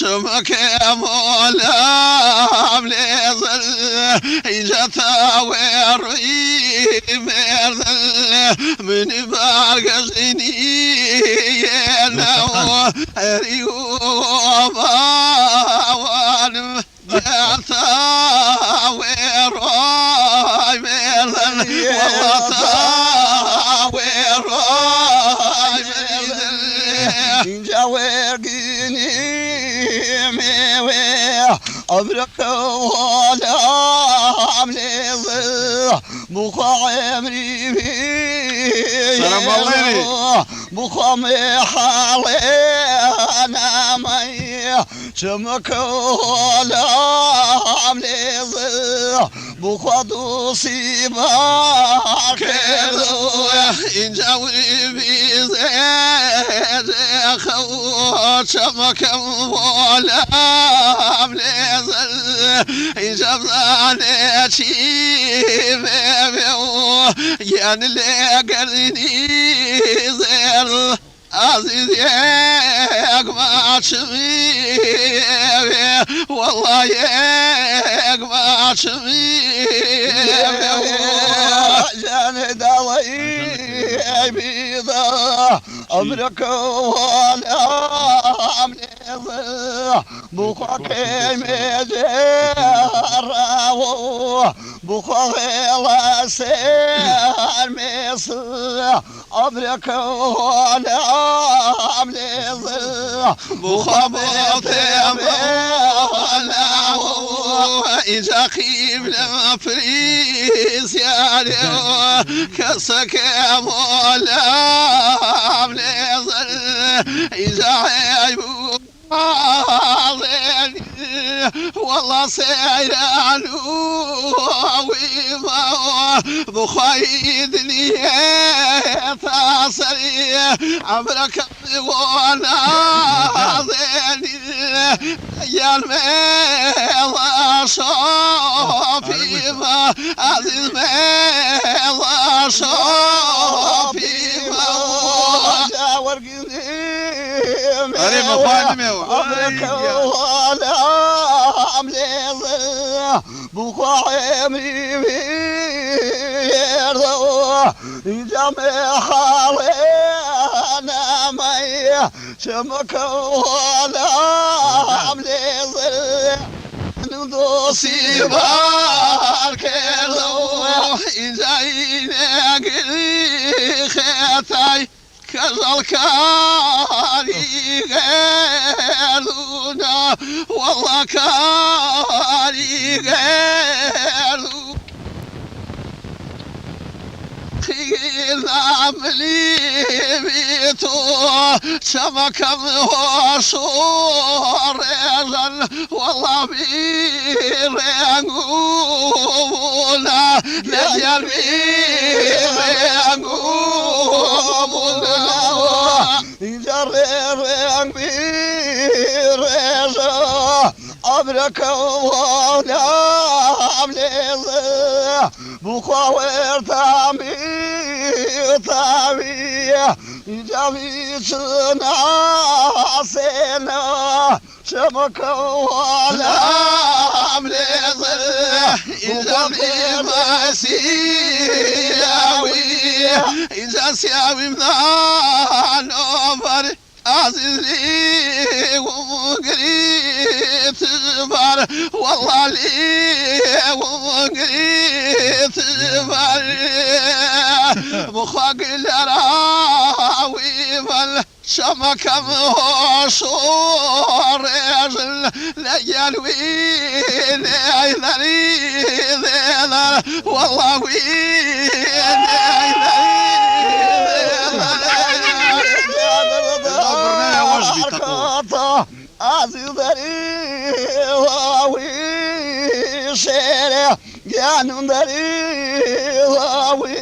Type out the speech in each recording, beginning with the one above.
شمك يا مولا بليزل إجتا ويري مرذل من باقزني ينو ريوبا وانم جاتا ويراي مرذل وغتا ويراي مرذل جاويرقيني ميوي أبرك ولا عملي مخامري سلام الله مخامي حالي أنا مي شمك ولا عملي مخادوسي باكلو إن جاوري بيزيد خوات شمك ولا عملي إن جبراني شيء يعني اللي قرني زير عزيز ياك ما تشمي والله ياك ما تشمي جاند الله بيضا أمرك ولا عملي بخاكي مجراو بخاكي لاسير مصر أمرك ولا عملي بخابطي ولا إذا خيب لما فريس يا ليو كسك يا مولا عملي إذا عيبو والله سيران وما بخايدني تصري عمرك وانا ضيني يا الميضة صافي ما عزيز ميضة صافي ما ورقني أريد مفاهيم أمرك ولا عملي بخاي ميرضو جمع حالي أنا مي شمك ولا عملي ندوسي باركلو إذا ينقلي خيتاي كالكاري غيرنا والله كاري غيرنا خينا ملي بيتو سمكم وصور والله بيرنقونا نجل بيرنقونا جريرن بيرزا أبرك ولا عملي بخاور تامي جابي سنا سنا شمك ولا عملي إذا ما سياوي إذا سياوي من الأمر عزيزي وقريت بار والله لي وقريت بار مخاق الراوي شمكم وصور ليال وين ذر والله وين عزيزي واوي شير جانون دري واوي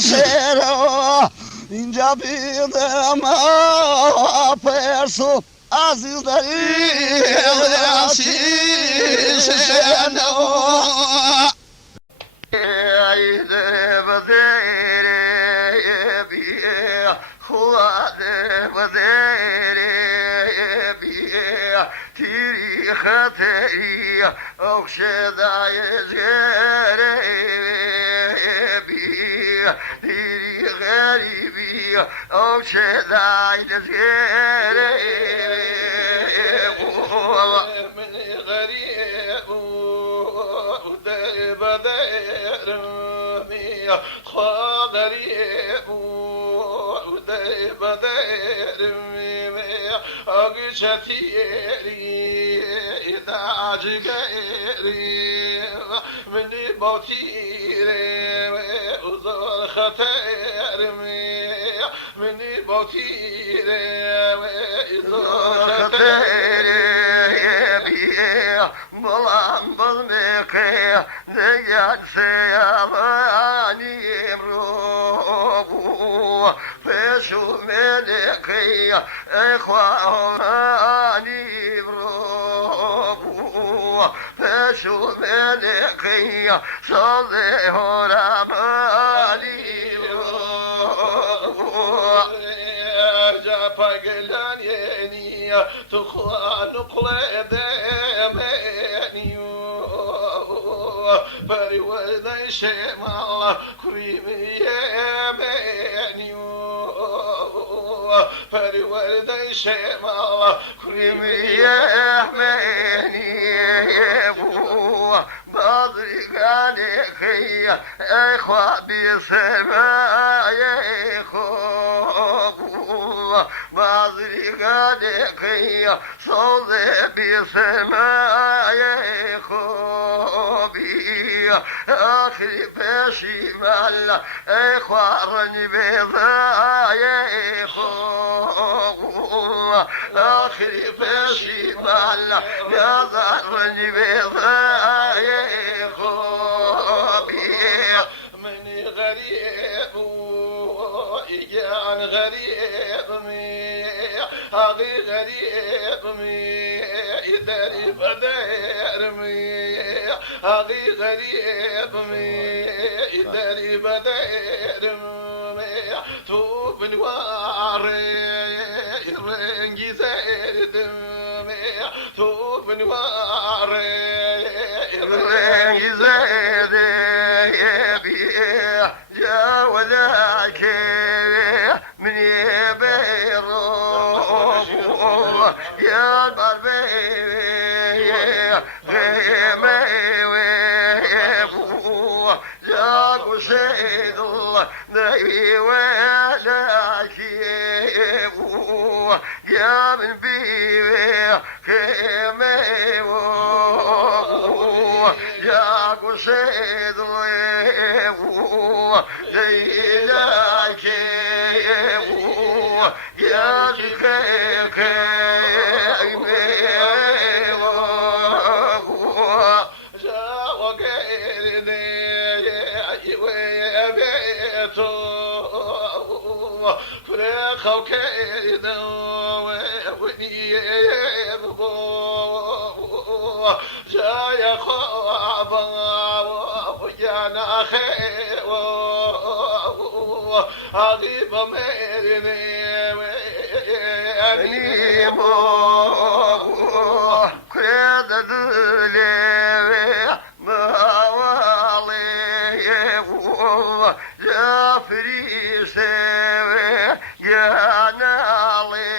شير اینجا بیدم پرسو عزیز داری شنو ایده بدره بیه خواه بدره بیه تيري خطري أخشدا يزغربي تيري غريبي أخشدا يزغربي من غريب وديب ديرمي خاغريب وديب ديرمي أغشتيري إداج غيري مني بوتيري وزر خطيرمي مني بوتيري وزر خطيري بلان بلمكي ديان سياباني بروبو فشو ملكي إخواني بروبو فشو ملكي صلي رماني بروبو جابا قلاني تخوان قلدماني بري ولدي شمال كريمي يماني بري ولدي شمال كريمي يحميني بدري عليك يا إخوة بسماء يا إخوة بدري عليك يا صلي بسماء يا إخوة آخر بشي مالا إخوة رني بيضاء يا إخوة آخر بشي مالا يا ظهرني بيضاء يا إخوة من غريب إيجان غريب مي هذي غريب مي يدري بدير مي هذي غريب مي يدري بدير مي توب نواري رنجي زيد مي توب نواري رنجي زيد جاوذاك من يبيرو يا قلبي غيمي ويبو جاك سيد الله نبي ولا شيبو يا من بيبي غيمي ويبو جاك سيد الله ليلاك يا ذكرك جا وغير ذي ويبيتو فريخ وكيد ونيبو جا يا خوابا ويانا خير عظيم ميرني نيمو كريد دلي موالي يا فريسي يا نالي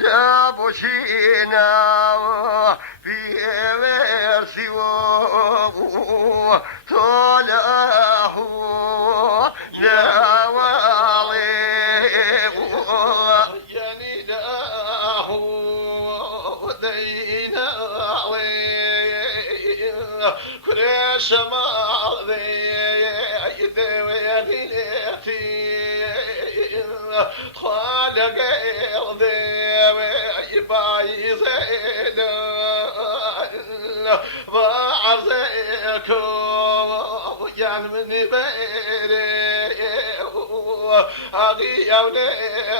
يا بوشينا في ورسي طلعه نوالي يعني له دينا كل شمال يدوي خالق قلبي بايز ما عرزكم يعني من بيري أغي أولي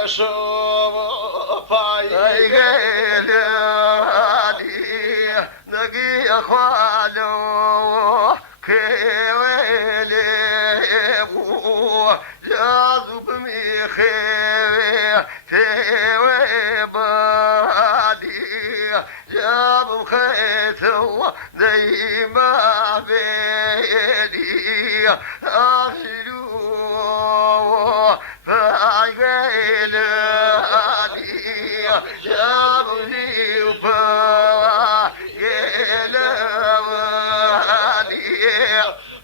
شوم باي نقي أخوالو كيويلي جاذب ميخي تيوي جاب خيته زي ما بيدي أغسلوه فعقيلاني جابني وفعقيلاني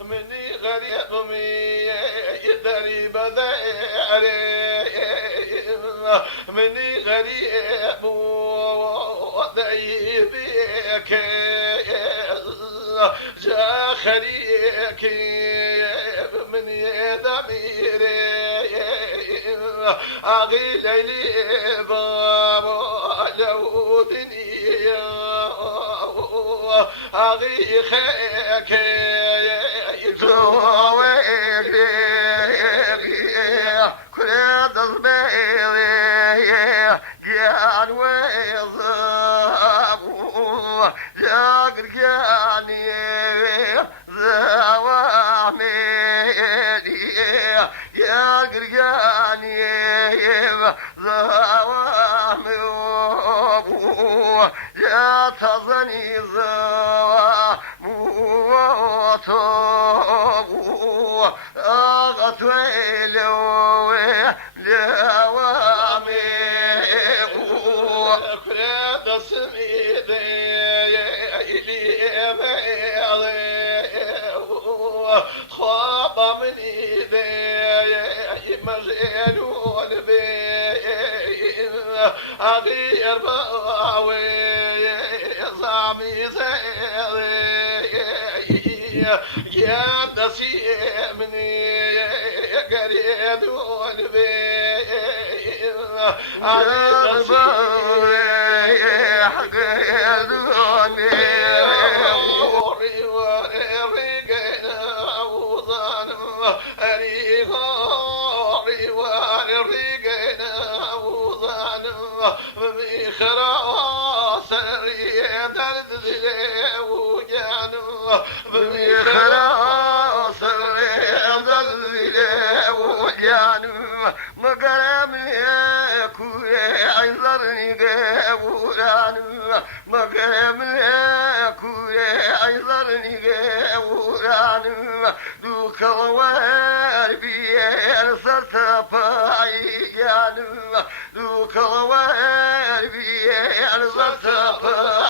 مني غريب يدري بداري مني غريب وضيبك جا خريك من ضميري أغي ليلي بابا لو دنيا أغي خيك يا تظني زوا موتو أغتويلو لوامي كريد سميدي إلي بيضي خاب من إيدي مجيلون بي أغير باوي زعمي زيدي يا نسيمني قريدون بي مقرم ليكوي عذرني قبولان مقرم ليكوي عذرني قبولان دوك الوار بيان سرتفاعي دوك الوار بيان سرتفاعي